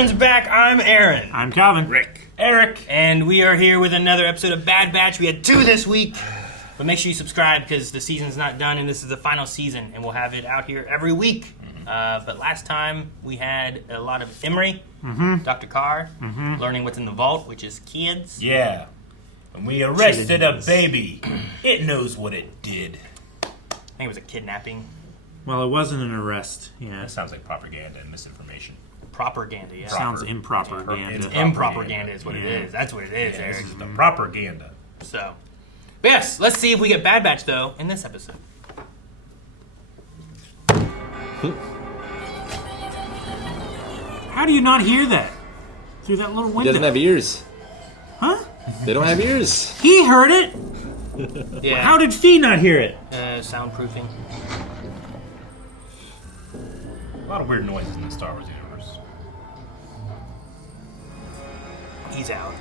Squadron's back. I'm Aaron. I'm Calvin. Rick. Eric. And we are here with another episode of Bad Batch. We had 2 this week. But make sure you subscribe because the season's not done and this is the final season. And we'll have it out here every week. But last time we had a lot of Emery, Dr. Carr, learning what's in the vault, which is kids. Yeah. When we arrested a baby, it knows what it did. I think it was a kidnapping. Well, it wasn't an arrest. Yeah. That sounds like propaganda and misinformation. Propaganda, yeah. Sounds impropaganda. It's impropaganda is what it is. That's what it is, Yeah, Eric. this is the propaganda. So, but yes, let's see if we get Bad Batch, though, in this episode. How do you not hear that? Through that little window. He doesn't have ears. Huh? They don't have ears. He heard it! Yeah. How did Fee not hear it? Soundproofing. A lot of weird noises in the Star Wars universe. He's out.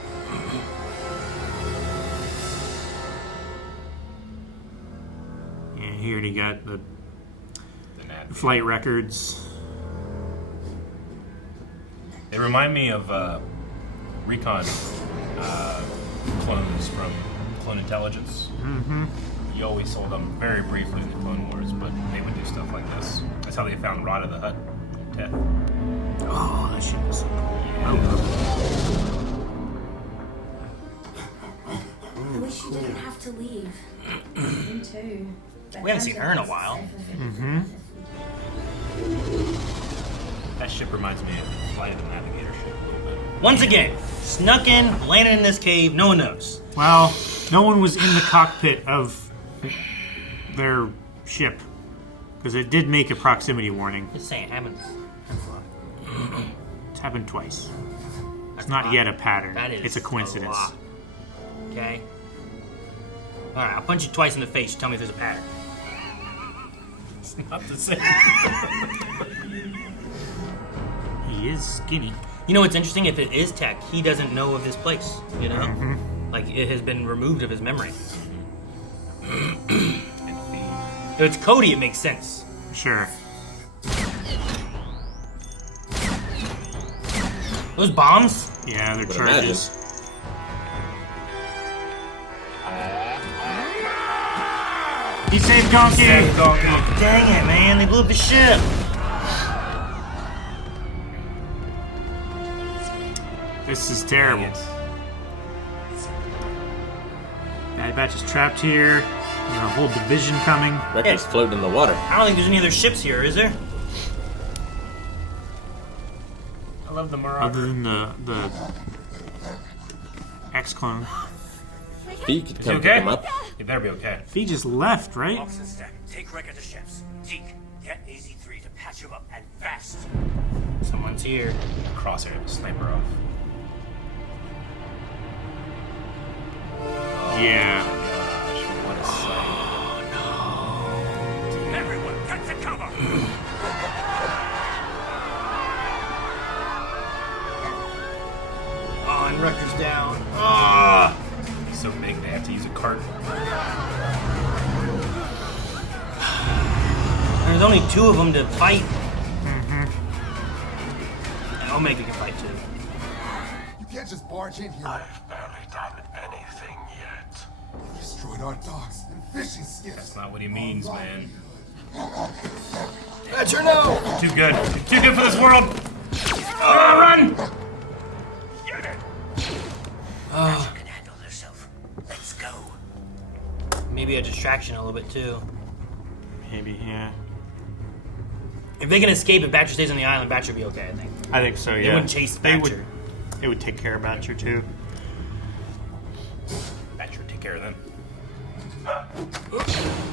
Yeah, he already got the The Nat. flight records. They remind me of recon clones from Clone Intelligence. Mm-hmm. You always saw them very briefly in the Clone Wars, but they would do stuff like this. That's how they found Rada the Hutt. Teth. Oh, that shit was so I wish you didn't have to leave. Me too. We haven't seen her in a while. That ship reminds me of the Flight of the Navigator ship a little bit. Once again, snuck in, landed in this cave, no one knows. Well, no one was in the cockpit of their ship. Because it did make a proximity warning. Just saying, it happens. It's happened twice. It's not yet a pattern. That is it's a coincidence. lot. Okay? Alright, I'll punch you twice in the face. Tell me if there's a pattern. It's not the same. He is skinny. You know what's interesting? If it is tech, he doesn't know of this place. You know? Like, it has been removed of his memory. If it's Cody, it makes sense. Sure. Those bombs? Yeah, they're Would charges. He saved Donkey! Dang it, man. They blew up the ship. This is terrible. Bad Batch is trapped here. There's a whole division coming. Wrecker's floating in the water. I don't think there's any other ships here, is there? I love the Marauder. Other than the X-Clone. Fee could Is he come okay? pick him up. He better be okay. He just left, right? Oxen stack. Take record of ships. Zeke, get AZ-3 to patch him up and fast. Someone's here. Crosshair, the sniper off. Yeah. Gosh, what a sight. Everyone, get to cover! Oh, and Wrecker's down. Ah! He's so big they have to use a cart. There's only 2 of them to fight. And Omega can fight too. You can't just barge in here. I've barely done anything yet. You destroyed our docks and fishing skiffs. That's not what he means, man. Thatcher, no! Too good. Too good for this world. Run! Get it! Badger can handle herself. Let's go. Maybe a distraction a little bit too. Maybe, yeah. If they can escape and Batcher stays on the island, Batcher will be okay, I think. I think so, yeah. They wouldn't chase Batcher. It would take care of Batcher, too. Thatcher, take care of them.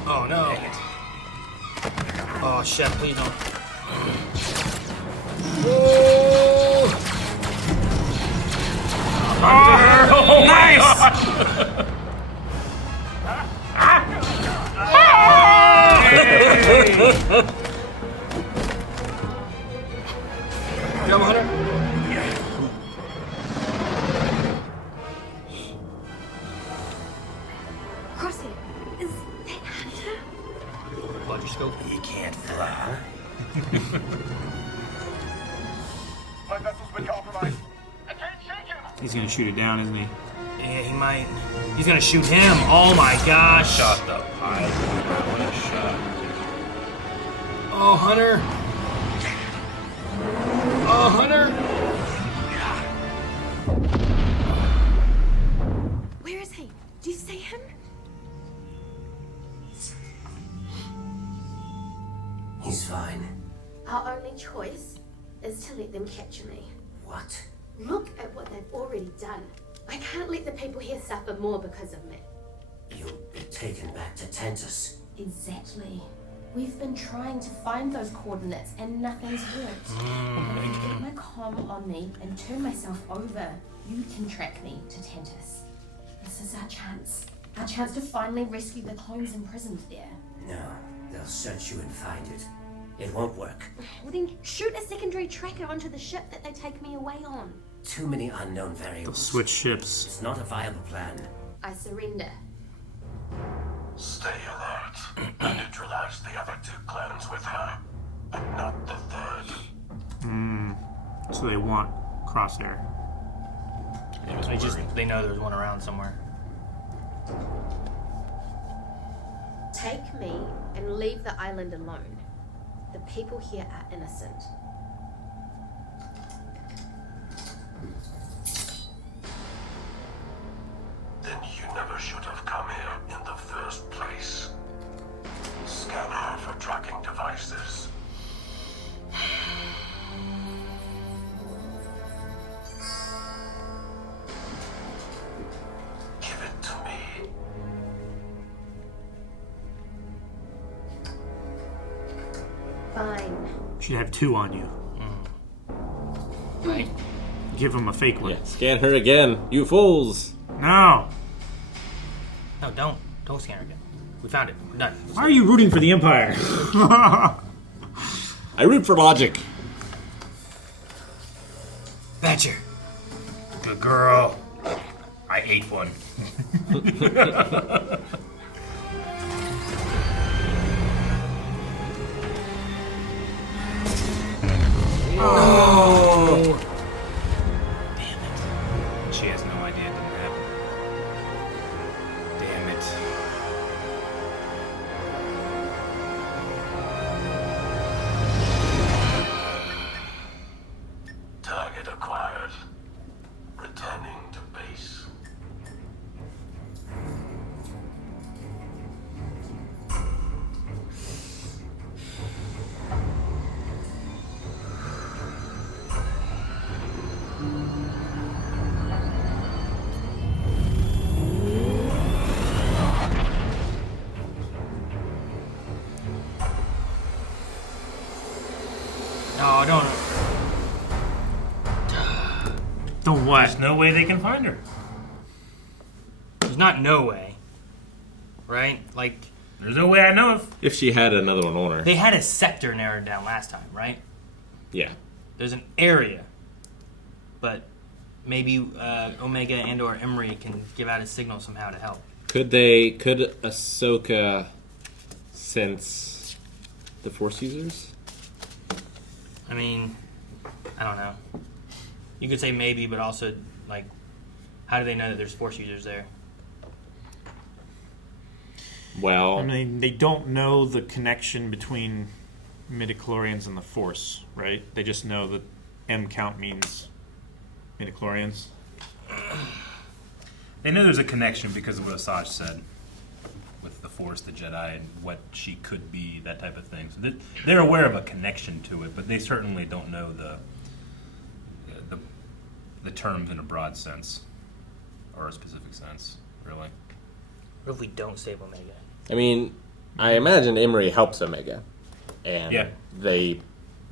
Oh no. Oh, Chef, please don't. Oh, nice! Jump, Hunter. Crossing. Is that Hunter? Budger scope. He can't fly. My vessel's been compromised. I can't shake him. He's gonna shoot it down, isn't he? Yeah, he might. He's gonna shoot him. Oh my gosh. Shot the pilot. What a shot. Oh, Hunter. Oh, Hunter. Where is he? Do you see him? He's fine. Our only choice is to let them capture me. What? Look at what they've already done. I can't let the people here suffer more because of me. You'll be taken back to Tantus. Exactly. We've been trying to find those coordinates and nothing's worked. If I can get my comm on me and turn myself over, you can track me to Tantus. This is our chance. Our chance to finally rescue the clones imprisoned there. No, they'll search you and find it. It won't work. Well then shoot a secondary tracker onto the ship that they take me away on. Too many unknown They'll variables. switch ships. It's not a viable plan. I surrender. Stay alert and neutralize the other 2 clans with her, but not the 3rd. So they want Crosshair. They know there's one around somewhere. Take me and leave the island alone. The people here are innocent. Then you never should have come here in the first place. Scan her for tracking devices. Give it to me. Fine. Should have 2 on you. Right? Give him a fake one. Yeah, scan her again, you fools! No! No, don't. Don't scan her again. We found it. We're done. Why are you rooting for the Empire? I root for logic. Badger. Good girl. I ate one. Oh. She has no idea it didn't happen. Damn it. Target acquired. Returning to base. No, don't. Don't what? There's no way they can find her. There's not no way. Right? Like, There's no way I know of. If she had another one on her. they had a sector narrowed down last time, right? Yeah. There's an area. But maybe Omega and or Emery can give out a signal somehow to help. Could Ahsoka sense the Force users? I mean, I don't know. You could say maybe, but also, like, how do they know that there's Force users there? Well, I mean, they don't know the connection between midichlorians and the Force, right? They just know that M count means midichlorians. They know there's a connection because of what Asajj said with the Force, the Jedi, and what she could be, that type of thing. So they're aware of a connection to it, but they certainly don't know the terms in a broad sense or a specific sense, really. What if we don't save Omega? I mean, I imagine Emery helps Omega, and Yeah. they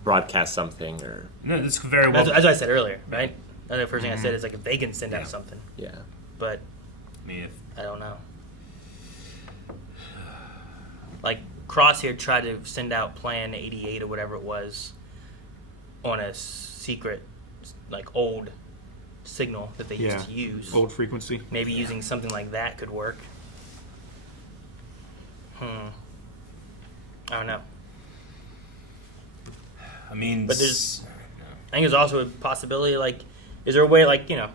broadcast something, or No, this could very well. As I said earlier, right? That's the first thing I said is, like, if they can send out something. yeah. But I mean, I don't know. Like, Crosshair tried to send out Plan 88 or whatever it was on a secret, like, old signal that they used to use. Old frequency. Maybe using something like that could work. I don't know. I mean, But there's- I think there's also a possibility, like, is there a way, like, you know,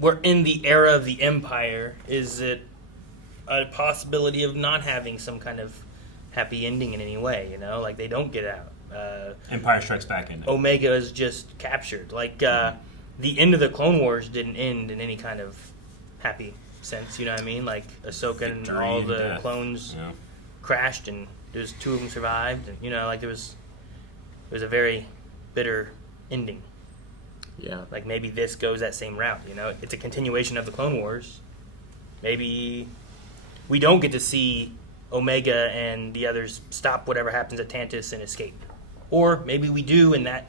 we're in the era of the Empire. Is it a possibility of not having some kind of happy ending in any way, you know? Like, they don't get out. Empire Strikes Back ending. Omega is just captured. Like, the end of the Clone Wars didn't end in any kind of happy sense, you know what I mean? Like, Ahsoka and Victory all and the death. clones Yeah. crashed, and there's 2 of them survived, and, you know, like, it was a very bitter ending. Yeah. Like, maybe this goes that same route, you know? It's a continuation of the Clone Wars. Maybe we don't get to see Omega and the others stop whatever happens at Tantus and escape. Or maybe we do, and that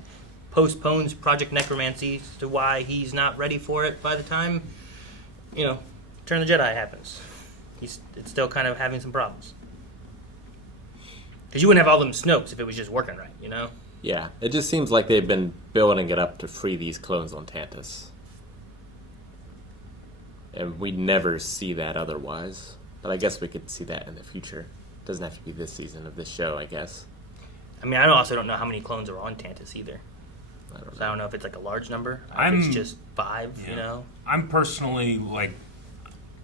postpones Project Necromancy as to why he's not ready for it by the time, you know, Return of the Jedi happens. It's still kind of having some problems. Because you wouldn't have all them Snopes if it was just working right, you know? Yeah. It just seems like they've been building it up to free these clones on Tantus. And we never see that otherwise. But I guess we could see that in the future. Doesn't have to be this season of this show, I guess. I mean, I also don't know how many clones are on Tantus either. I don't So know. I don't know if it's like a large number. If I'm- it's just 5, you Yeah. know? I'm personally, like,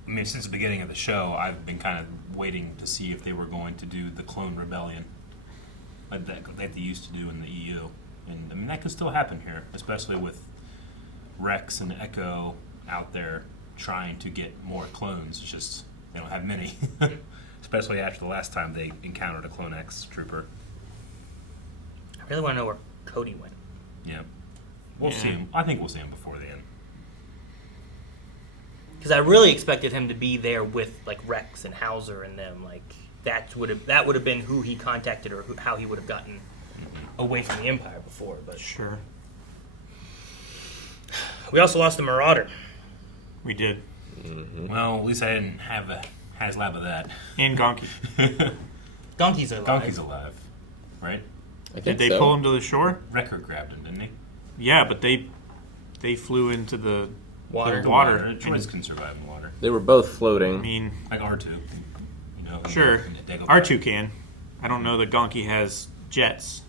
I mean, since the beginning of the show, I've been kind of waiting to see if they were going to do the clone rebellion like they used to do in the EU. And, I mean, that could still happen here, especially with Rex and Echo out there trying to get more clones. It's just, they don't have many. Especially after the last time they encountered a Clone X trooper. I really want to know where Cody went. Yeah. We'll Yeah. see him. I think we'll see him before the end. Because I really expected him to be there with, like, Rex and Hauser and them. Like, that would have been who he contacted or how he would have gotten away from the Empire before. But Sure. we also lost the Marauder. We did. Well, at least I didn't have a HasLab of that. And Gonki. Donkey's alive. Donkey's alive, right? I think Did they so. pull him to the shore? Wrecker grabbed him, didn't he? Yeah, but they flew into the Water. The water. Droids can survive in water. They were both I floating. mean, Like R2. You know, sure. in the Dagobah. R2 can. I don't know that Gonki has jets.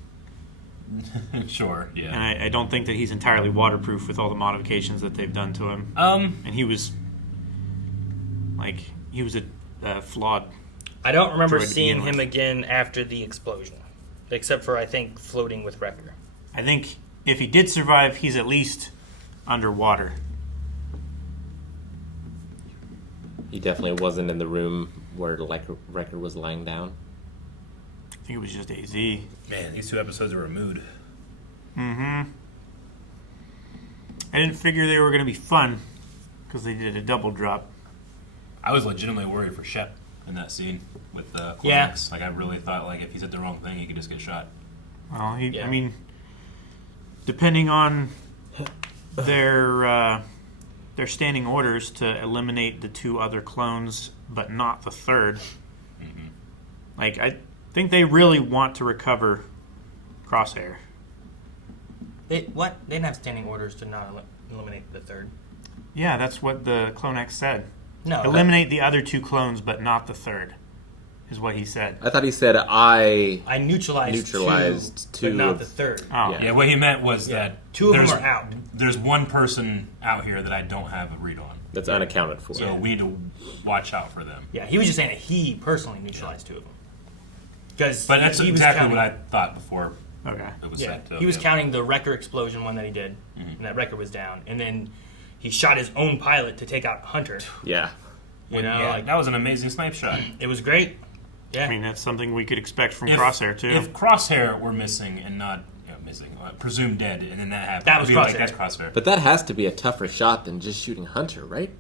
Sure, And yeah. I don't think that he's entirely waterproof with all the modifications that they've done to him. And he was a flawed. I don't remember Droid to seeing begin him with. again after the explosion. Except for, I think, floating with Wrecker. I think if he did survive, he's at least underwater. He definitely wasn't in the room where Wrecker was lying down. I think it was just AZ. Man, these 2 episodes were a mood. Mm-hmm. I didn't figure they were going to be fun because they did a double drop. I was legitimately worried for Shep in that scene with the Clone Yeah. X. Like, I really thought, like, if he said the wrong thing, he could just get shot. Well, Yeah. I mean, depending on their standing orders to eliminate the 2 other clones, but not the 3rd. Like, I think they really want to recover Crosshair. What? They didn't have standing orders to not eliminate the 3rd. Yeah, that's what the Clone X said. No. Eliminate the other 2 clones, but not the 3rd, is what he said. I thought he said I neutralized 2 but not of- the 3rd. Oh, Yeah. Yeah, what he meant was that 2 of them there's- are out. There's one person out here that I don't have a read on. That's unaccounted for. So we need to watch out for them. Yeah, he was just saying that he personally neutralized 2 of them. Because But that's he was exactly counting, what I thought before Okay. it was Yeah, said. So, he was yeah. counting the Wrecker explosion one that he did, and that Wrecker was down, and then he shot his own pilot to take out Hunter. Yeah. You know, Yeah, like that was an amazing snipe shot. it was great. Yeah, I mean, that's something we could expect from If- Crosshair, too. If Crosshair were missing and not presumed dead, and then that happened, That was I'd be like, Crosshair. that's Crosshair. But that has to be a tougher shot than just shooting Hunter, right?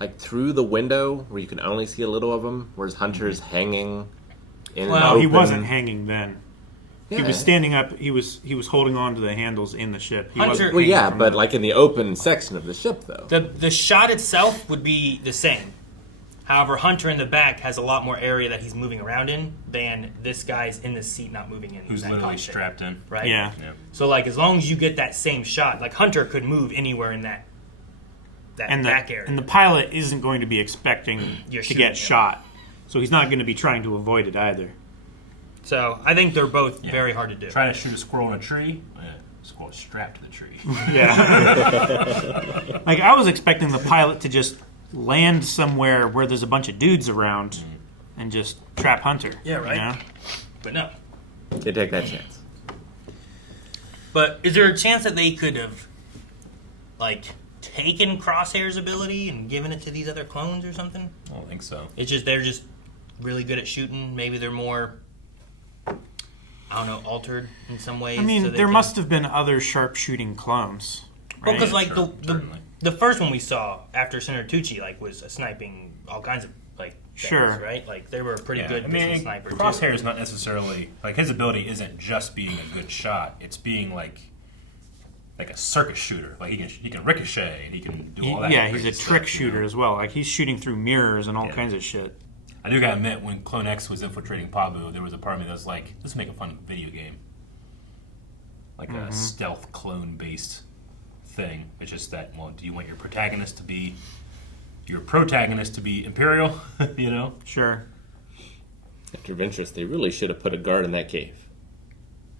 Like through the window where you can only see a little of him, whereas Hunter's hanging in Well, an he open. wasn't hanging then. He Yeah. was standing up. He was holding on to the handles in the ship. He Hunter- wasn't Well, hanging yeah, from but the- like in the open section of the ship, though. the shot itself would be the same. However, Hunter in the back has a lot more area that he's moving around in than this guy's in the seat not moving in. Who's that literally cockpit, strapped in. right? Yeah. Yeah. So like, as long as you get that same shot, like Hunter could move anywhere in that and back the area. and the pilot isn't going to be expecting You're to shooting get him. shot, so he's not going to be trying to avoid it either. So I think they're both Yeah. very hard to do. Try to shoot a squirrel in a tree. Yeah. It's called strapped to the tree. Yeah. Like, I was expecting the pilot to just land somewhere where there's a bunch of dudes around and just trap Hunter. Yeah, right. You know? But no. You take that chance. But is there a chance that they could have, like, taken Crosshair's ability and given it to these other clones or something? I don't think so. It's just they're just really good at shooting. Maybe they're more, I don't know, altered in some ways. I mean, so they there can- must have been other sharpshooting clones. Well, because right? like Sure, the certainly. the first one we saw after Senator Tucci like was sniping all kinds of like things, Sure. right? Like they were a pretty Yeah, good I mean, distance sniper. Crosshair too. is not necessarily like his ability isn't just being a good shot. It's being like a circus shooter. Like he can ricochet and he can do all that. Yeah, he's a crazy trick stuff, shooter you know? as well. Like, he's shooting through mirrors and all Yeah. kinds of shit. I do gotta admit, when Clone X was infiltrating Pabu, there was a part of me that was like, "Let's make a fun video game, like a stealth clone-based thing." It's just that, well, do you want your protagonist to be Imperial? You know? Sure. After Ventress, they really should have put a guard in that cave.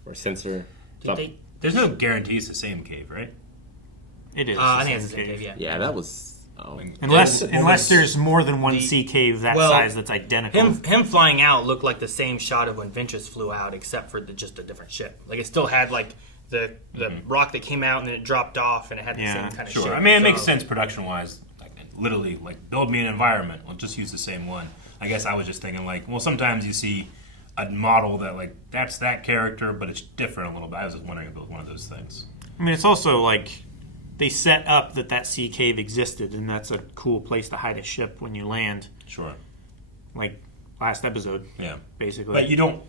Or sensor. Did they? There's no guarantee it's the same cave, right? It is. I the think it's same the same cave. Yeah. Yeah, that was... Oh. Unless What was- there's more than one the- sea cave that well, size that's identical. Him flying out looked like the same shot of when Ventress flew out, except for just a different ship. Like it still had like the rock that came out and then it dropped off, and it had the Yeah, same kind of Sure. shape. I mean, it makes So- sense production-wise. Like, literally, like, build me an environment. We'll just use the same one. I guess I was just thinking, like, well, sometimes you see a model that, like, that's that character, but it's different a little bit. I was just wondering if it was one of those things. I mean, it's also like they set up that sea cave existed, and that's a cool place to hide a ship when you land. Sure. Like last episode, Yeah. basically. But you don't...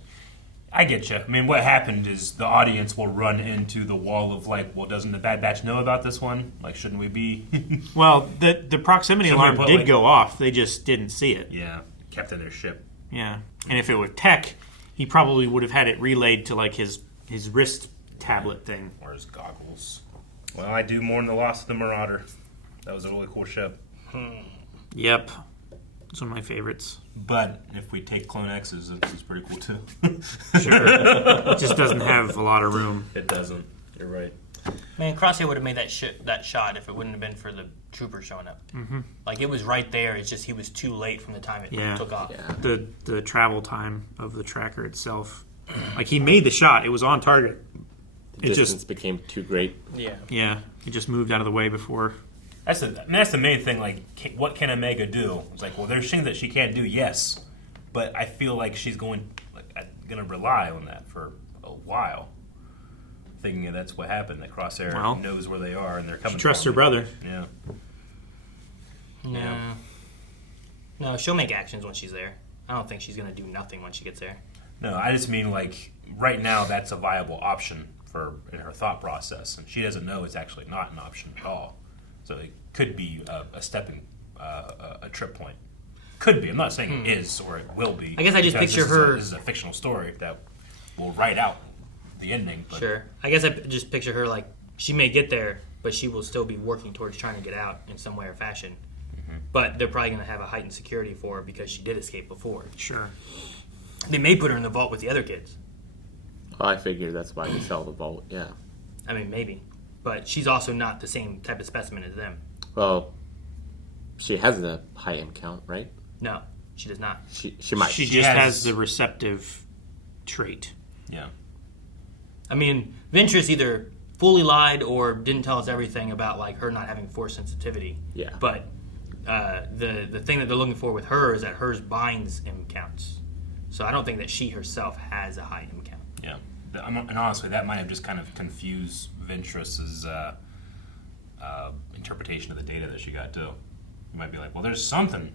I get you. I mean, what happened is the audience will run into the wall of, like, well, doesn't the Bad Batch know about this one? Like, shouldn't we be... Well, the proximity Somebody alarm put, did like- go off. They just didn't see it. yeah. Kept in their ship. Yeah. And if it were Tech, he probably would have had it relayed to like his wrist tablet thing. Or his goggles. Well, I do mourn the loss of the Marauder. That was a really cool ship. Yep. It's one of my favorites. But if we take Clone X's, it's pretty cool too. Sure. It just doesn't have a lot of room. It doesn't. You're right. Man, Crosshair would have made that shot if it wouldn't have been for the trooper showing up. Mm-hmm. Like it was right there. It's just he was too late from the time it Yeah. took off. Yeah. The travel time of the tracker itself. Like he made the shot. It was on target. The It distance just became too great. Yeah. yeah. It just moved out of the way before. That's the main thing. Like, what can Omega do? It's like, well, there's things that she can't do. Yes, but I feel like she's going to rely on that for a while, thinking that that's what happened. That Crosshair Well, knows where they are and they're coming. She trusts from. her brother. Yeah. No. Yeah. No, she'll make actions when she's there. I don't think she's gonna do nothing when she gets there. No, I just mean like right now that's a viable option for in her thought process, and she doesn't know it's actually not an option at all. So it could be a stepping, a trip point. Could be. I'm not saying it is or it will be. I guess I just because picture this is her- this is a fictional story that will write out the ending. But Sure. I guess I just picture her like she may get there, but she will still be working towards trying to get out in some way or fashion. But they're probably going to have a heightened security for her because she did escape before. Sure. They may put her in the vault with the other kids. Oh, I figured that's why they sell the vault. Yeah. I mean, maybe. But she's also not the same type of specimen as them. Well, she has a high M count, right? No, she does not. She might. She just has has the receptive trait. yeah. I mean, Ventress either fully lied or didn't tell us everything about like her not having force sensitivity. Yeah. But the thing that they're looking for with her is that hers binds M counts. So I don't think that she herself has a high M count. Yeah. And honestly, that might have just kind of confused Ventress's interpretation of the data that she got too. You might be like, well, there's something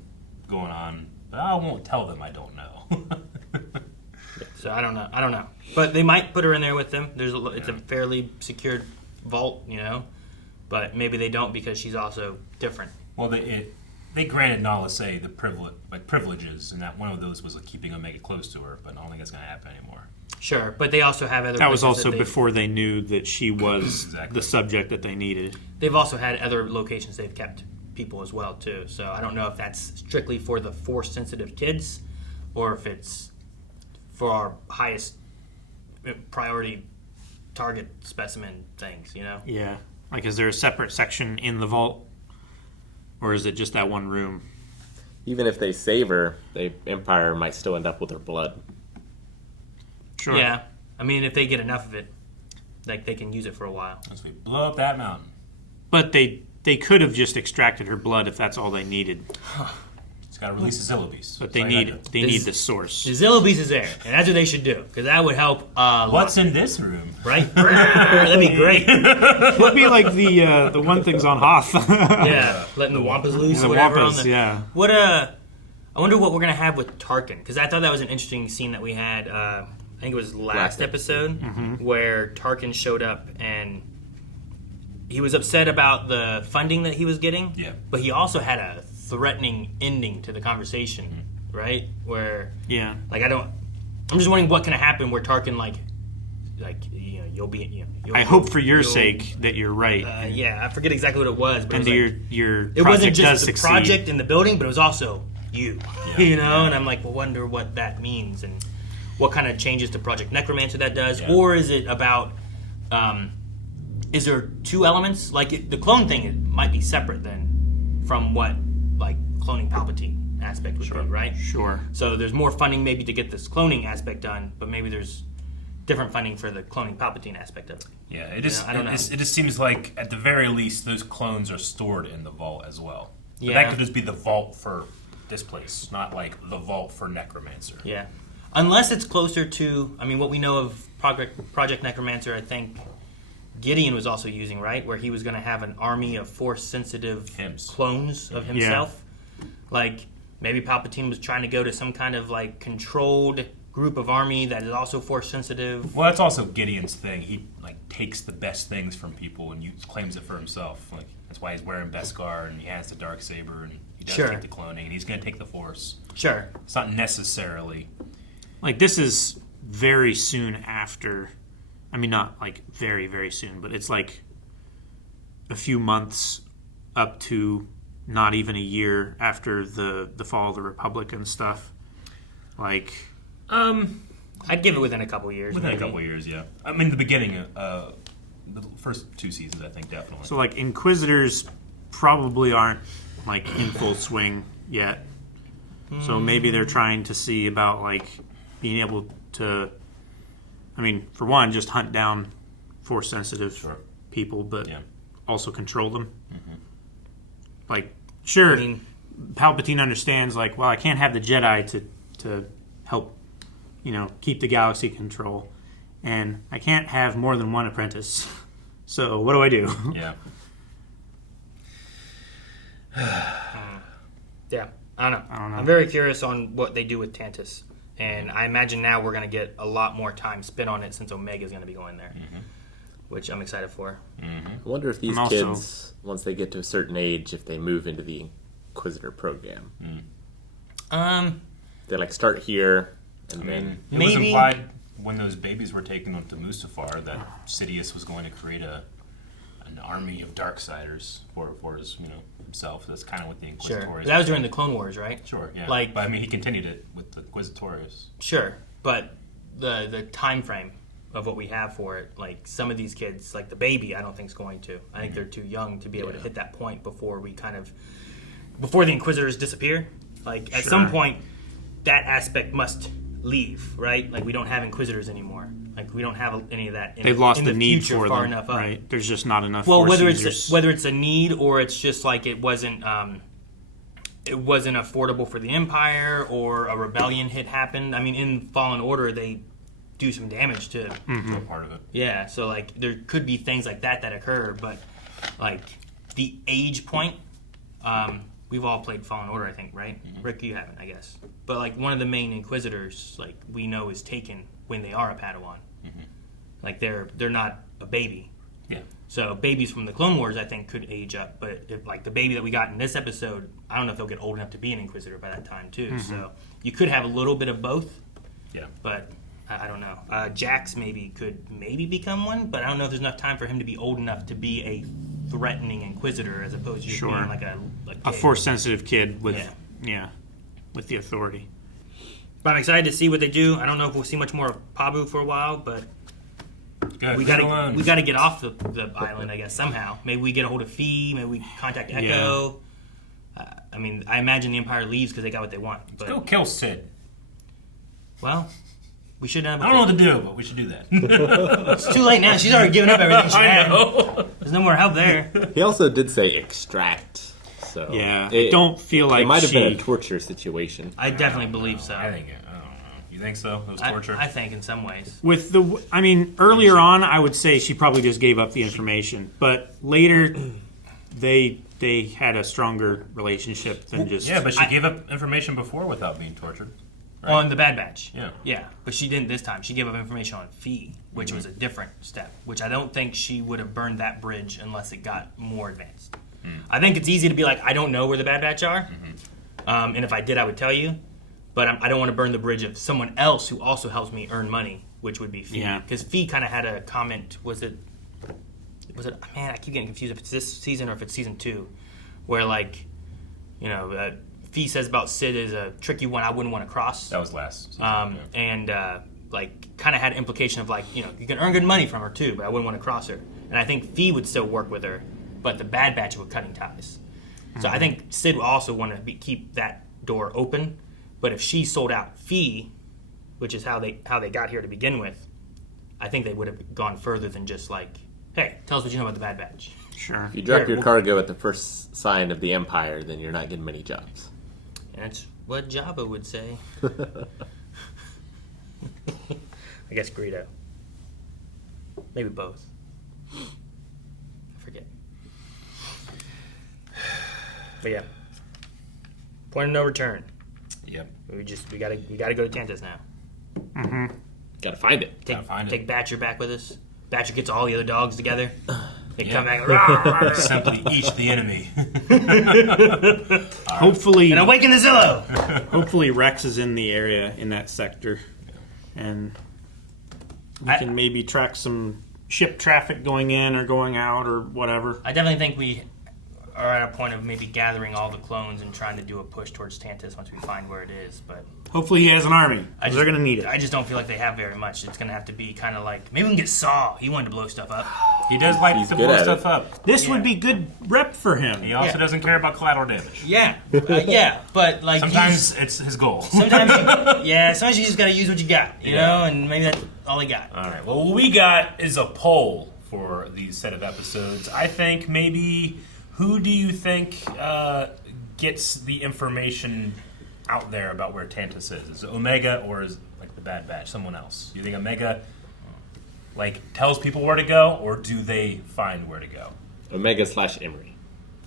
going on, but I won't tell them I don't know. So I don't know. But they might put her in there with them. It's a fairly secured vault, you know. But maybe they don't because she's also different. Well, they granted Nala Se the privileges, and that one of those was keeping Omega close to her, but I don't think it's going to happen anymore. Sure, but they also have other. That was places also that before they knew that she was Exactly. the subject that they needed. They've also had other locations they've kept people as well too. So I don't know if that's strictly for the force-sensitive kids, or if it's for our highest priority target specimen things, you know? Yeah. Like, is there a separate section in the vault? Or is it just that one room? Even if they save her, the Empire might still end up with her blood. Sure. Yeah. I mean, if they get enough of it, like, they can use it for a while. Once we blow up that mountain. But they could have just extracted her blood if that's all they needed. It's got to release the Zillibees. But they need the source. The Zillibees is there, and that's what they should do, because that would help a What's lot, in this room? right? That'd be great. It would be like the one things on Hoth. Yeah, letting the Wampas loose The or whatever. Wampas, yeah. What I wonder what we're gonna have with Tarkin, because I thought that was an interesting scene that we had. I think it was last episode where Tarkin showed up and he was upset about the funding that he was getting. Yeah. But he also had a threatening ending to the conversation, right? Where Yeah. like I'm just wondering what can happen where Tarkin like you know you'll be I hope for your sake that you're right. yeah, I forget exactly what it was, but and it was like, your it project wasn't does just the succeed. project in the building, but it was also you, you know. And I'm like, well, wonder what that means and what kind of changes to Project Necromancer that does, or is it about? Is there two elements? Like the clone thing, it might be separate then from what like cloning Palpatine aspect would be, right? Sure. So there's more funding maybe to get this cloning aspect done, but maybe there's different funding for the cloning Palpatine aspect of it. Yeah, it is. I don't know. It just seems like at the very least those clones are stored in the vault as well. But Yeah. that could just be the vault for this place, not like the vault for Necromancer. Yeah. Unless it's closer to, I mean, what we know of Project Necromancer, I think Gideon was also using, right? Where he was going to have an army of Force-sensitive Hims. clones of himself. Like, maybe Palpatine was trying to go to some kind of, like, controlled group of army that is also Force-sensitive. Well, that's also Gideon's thing. He like takes the best things from people and claims it for himself. Like that's why he's wearing Beskar and he has the Darksaber and he does Sure. take the cloning and he's going to take the Force. Sure. It's not necessarily. Like, this is very soon after. I mean, not like very, very soon, but it's like a few months up to not even a year after the fall of the Republic and stuff. Like, I'd give it within a couple years. Within maybe. a couple of years, yeah. I mean, the beginning, the first two seasons, I think, definitely. so like Inquisitors probably aren't like in full swing yet. So maybe they're trying to see about like being able to, I mean, for one, just hunt down Force sensitive Sure. people, but Yeah. also control them. Like, sure, I mean, Palpatine understands, like, well, I can't have the Jedi to help, keep the galaxy in control, and I can't have more than one apprentice. So what do I do? Yeah. yeah, I don't know. I don't know. I'm very curious on what they do with Tantus. And I imagine now we're going to get a lot more time spent on it since Omega's going to be going there, which I'm excited for. I wonder if these I'm also- kids, once they get to a certain age, if they move into the Inquisitor program. They like start here and then It was Maybe- implied when those babies were taken up to Mustafar that Sidious was going to create an army of Darksiders for his, himself. That's kind of what the Sure. Inquisitors. That was during the Clone Wars, right? Sure, yeah. Like- but I mean, he continued it with the Inquisitors. Sure, but the time frame of what we have for it, like some of these kids, like the baby, I don't think is going to. I think they're too young to be able to hit that point before the Inquisitors disappear. Like at some Sure. point, that aspect must leave, right? Like we don't have Inquisitors anymore. Like we don't have any of that. They've lost in the need future for far them, enough up. right? There's just not enough. Well, Force whether users. it's a need or it's just like it wasn't affordable for the Empire or a rebellion happened. I mean, in Fallen Order, they do some damage to. No part of it. Yeah, so like there could be things like that occur, but like the age point, we've all played Fallen Order, I think, right? Rick, you haven't, I guess. But like one of the main Inquisitors, like we know, is taken when they are a Padawan. Like they're not a baby. Yeah. So babies from the Clone Wars, I think, could age up. But if like the baby that we got in this episode, I don't know if they'll get old enough to be an Inquisitor by that time too. So you could have a little bit of both. Yeah. But I don't know. Jax could become one, but I don't know if there's enough time for him to be old enough to be a threatening Inquisitor as opposed to just Sure. being like a kid. Force sensitive kid with Yeah. with the authority. But I'm excited to see what they do. I don't know if we'll see much more of Pabu for a while, but Good. We Leave it gotta alone. get off the island, I guess, somehow. Maybe we get a hold of Fee. Maybe we contact Echo. I mean, I imagine the Empire leaves because they got what they want. But Go kill Sid. well, we should have. I don't know what to do, but we should do that. It's too late now. She's already given up everything she had. know. There's no more help there. He also did say extract. So Yeah, I don't feel like it might have been a she- torture situation. I definitely believe so. I don't know. You think so? It was torture? I think in some ways. With the, I mean, earlier on, I would say she probably just gave up the information, but later, they had a stronger relationship than just. Yeah, but she gave up information before without being tortured. On the Bad Batch. Yeah. Yeah, but she didn't this time. She gave up information on Fee, which was a different step, which I don't think she would have burned that bridge unless it got more advanced. I think it's easy to be like, I don't know where the Bad Batch are, and if I did, I would tell you, but I don't want to burn the bridge of someone else who also helps me earn money, which would be Fee. Yeah. Because Fee kind of had a comment, was it, man, I keep getting confused if it's this season or if it's season 2, where like, you know, Fee says about Sid is a tricky one I wouldn't want to cross. That was last season. And like kind of had implication of like, you know, you can earn good money from her too, but I wouldn't want to cross her. And I think Fee would still work with her, but the Bad Batch were cutting ties. So I think Sid would also want to keep that door open. But if she sold out Fee, which is how they got here to begin with, I think they would have gone further than just like, hey, tell us what you know about the Bad Batch. Sure. If you drop Here, your we'll- cargo at the first sign of the Empire, then you're not getting many jobs. And that's what Jabba would say. I guess Greedo. Maybe both. I forget. But yeah. Point of no return. Yep. We gotta go to Tantus now. Gotta find it. Take Gotta find it. take Batcher back with us. Batcher gets all the other dogs together. They come back "Rawr!" Simply each the enemy. Hopefully, and awaken the Zillow. hopefully Rex is in the area in that sector, and we can maybe track some ship traffic going in or going out or whatever. I definitely think we are at a point of maybe gathering all the clones and trying to do a push towards Tantus once we find where it is. But Hopefully, he has an army. 'Cause they're going to need it. I just don't feel like they have very much. It's going to have to be kind of like maybe we can get Saw. He wanted to blow stuff up. He does like He's to good blow at stuff it. up. This would be good rep for him. He also Yeah. doesn't care about collateral damage. Yeah, yeah, but like Sometimes it's his goal. sometimes you just got to use what you got, you know, and maybe that's all he got. All right. Well, what we got is a poll for these set of episodes. I think maybe who do you think gets the information out there about where Tantus is? Is it Omega or is it like the Bad Batch? Someone else? You think Omega like tells people where to go, or do they find where to go? Omega / Emery.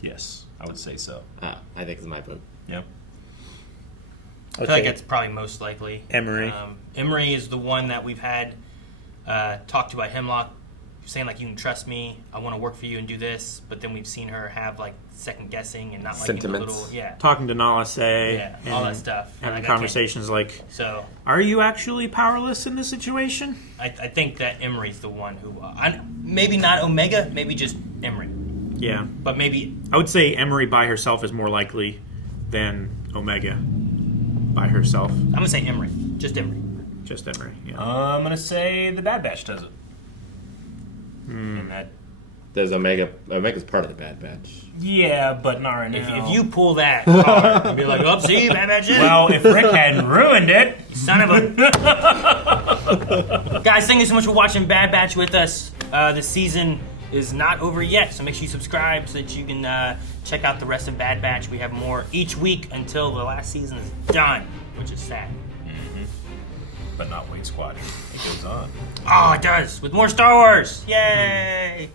Yes, I would say so. I think is my vote. Yep. I feel like that's probably most likely. Emery. Emery is the one that we've had talked to by Hemlock, saying like, you can trust me, I want to work for you and do this, but then we've seen her have like second guessing and not liking the Sentiments. little Talking to Nala Say. yeah, all that stuff. And Having like, I can't- conversations like, So are you actually powerless in this situation? I think that Emery's the one who maybe not Omega, maybe just Emery, Yeah. but maybe I would say Emery by herself is more likely than Omega by herself. I'm gonna say Emery, just Emery. Just Emery. Yeah. I'm gonna say the Bad Batch does it. And that, There's Omega. Omega's part of the Bad Batch. yeah, but not right now. If you pull that card and be like, oh, see, Bad Batch in. well, if Rick hadn't ruined it, Son of a... Guys, thank you so much for watching Bad Batch with us. The season is not over yet, so make sure you subscribe so that you can check out the rest of Bad Batch. We have more each week until the last season is done, which is sad. but not Wait Squad. It goes on. Oh, it does, with more Star Wars. Yay!